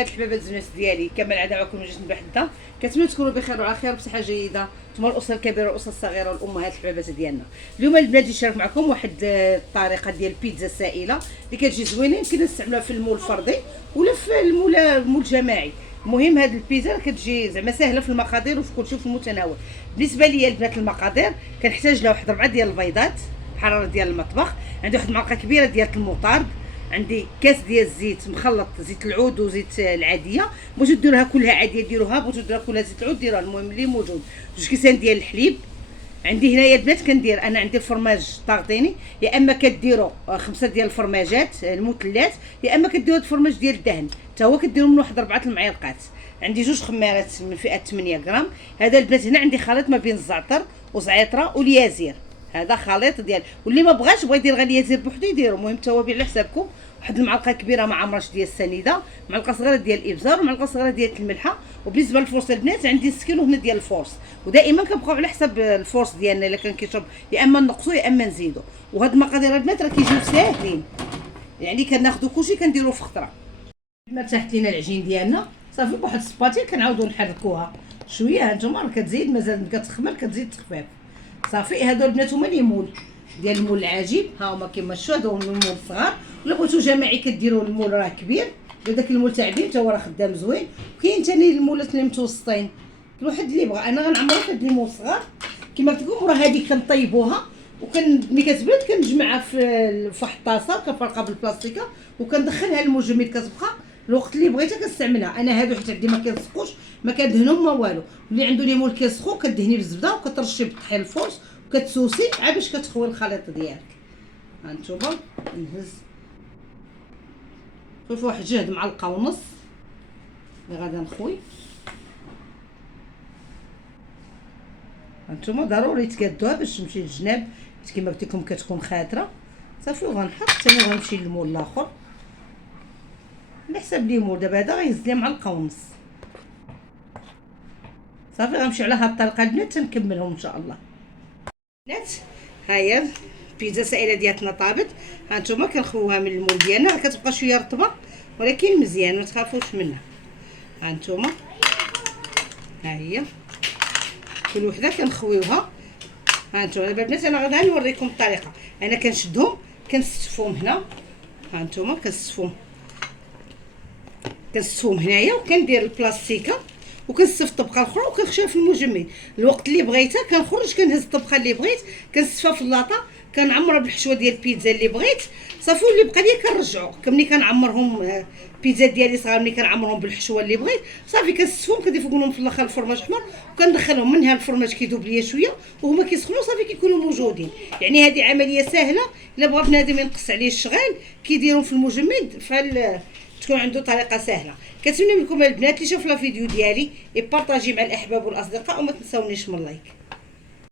هاد الحبابات الزوينات ديالي كما العاده معكم جيت بحدا. كنتمنى تكونوا بخير وعلى خير وبصحه جيده، نتوما الاسره الكبيره والاسره الصغيره والامهات الحبابات ديالنا. اليوم البنات نشارك معكم واحد الطريقه ديال البيتزا سائله اللي كتجي زوينه، يمكن نستعملوها في المول الفردي ولا في المول الجماعي. المهم هاد البيتزا كتجي زعما سهله في المقادير وفي كلشي في المتناول. بالنسبه ليا البنات المقادير كنحتاج لها واحد 4 ديال البيضات بحراره ديال المطبخ، عندي واحد المعلقه كبيره ديال المطارد، عندي كاس ديال الزيت مخلط، زيت العود وزيت العاديه، بغيتو ديروها كلها عاديه ديروها، بغيتو ديروها كلها زيت العود ديروها، المهم اللي موجود. 2 كيسان ديال الحليب. عندي هنايا البنات كندير انا عندي الفرماج طاغطيني، يا اما كديروا 5 ديال الفرماجات المثلثات، يا اما كديروا الفرماج ديال الدهن حتى هو كديروا من واحد 4 المعالق. عندي 2 خمارات من فئه 8 غرام. هذا البنات هنا عندي خليط ما بين الزعتر وزعتره واليازير، هذا خليط ديال، واللي ما بغاش بغى يدير غير اليازير بوحدو يديروا. المهم التوابل على حسابكم. واحد المعلقه كبيره مع مرش ديال السنيده، معلقه صغيره ديال الابزار، ومعلقه صغيره ديال الملحه. وبالنسبه للفورس البنات عندي 6 كيلو هنا ديال الفورس، ودائما كنبقاو على حساب الفورس ديالنا، الا كان كيشرب يا اما نقصو يا اما نزيدو. وهاد المقادير البنات راه كيجيو ساهلين، يعني كناخذوا كلشي كنديروه في خطره. ما ارتاحت لينا العجين ديالنا صافي بواحد السباتيل كنعاودو نحركوها شويه. هانتوما راه كتزيد مازال كتخمر كتزيد تخفيف صافي. هادو البنات هما ليمون ديال المول العجيب، ها هما كيما شفتوا هادو هما المول الصغار، ولا بغيتو جماعي كديروا المول راه كبير، داك المول تاع بين حتى هو راه خدام زوين. كاين ثاني المولات اللي متوسطين، كل واحد اللي بغى. انا غنعمرو في هاد المول الصغار كيما قلت لكم. راه هذه كنطيبوها ملي كتبرد كنجمعها في واحد الطاسه وكنفرقها بالبلاستيكه وكندخلها للمجمد، كتبقى الوقت اللي بغيتها كتستعملها. انا هادو حيت عندي ما كيلصقوش ما كندهنهم ما والو. اللي عنده ليمون كيسخو كدهني بالزبده وكترشي بالطحين الفورس وكتسوسي عا باش كتخوي الخليط ديالك. هانتوما نهز شوفوا واحد جهد معلقه ونص اللي غادا نخوي. هانتوما ضروري تقادوها باش تمشي للجناب كيما قلت لكم كتكون خاطره صافي. وغنحط ثاني وغنمشي للمول الاخر على حساب ليمون. دابا هذا غيهز لي معلقه ونص صافي. غنمشيو على هاد الطريقه البنات تنكملهم ان شاء الله. بنات هاهي البيتزا سائله ديالتنا طابت. هانتوما كنخويوها من المول ديالنا، راه كتبقى شويه رطبه ولكن مزيان ما تخافوش منها. هانتوما ها هي كل وحده كنخويوها. هانتوما دابا البنات انا غادي نوريكم الطريقه. انا كنشدهم كنستفهم هنا، هانتوما كنستفهم هنايا وكندير البلاستيكه وكنستف الطبقه الاخرى وكنخشيها في المجمد. الوقت اللي بغيتها كنخرج كنهز الطبقه اللي بغيت كنستفها في اللاطه، كنعمرها بالحشوه ديال البيتزا اللي بغيت صافي. واللي بقى لي كنرجعو ملي كنعمرهم البيتزا ديالي صغار، ملي كنعمرهم بالحشوه اللي بغيت صافي كنستفهم كندير فوقهم في الاخر الفرماج احمر وكندخلهم منها. الفرماج كيذوب ليا شويه وهما كيسخنوا صافي كيكونوا موجودين. يعني هذه عمليه سهله، الا بغى بنادم ينقص عليه الشغال كيديرهم في المجمد تكون عنده طريقه سهله. كنتمنى منكم البنات اللي شافوا الفيديو ديالي يبارطاجي مع الاحباب والاصدقاء وما تنساونيش من لايك.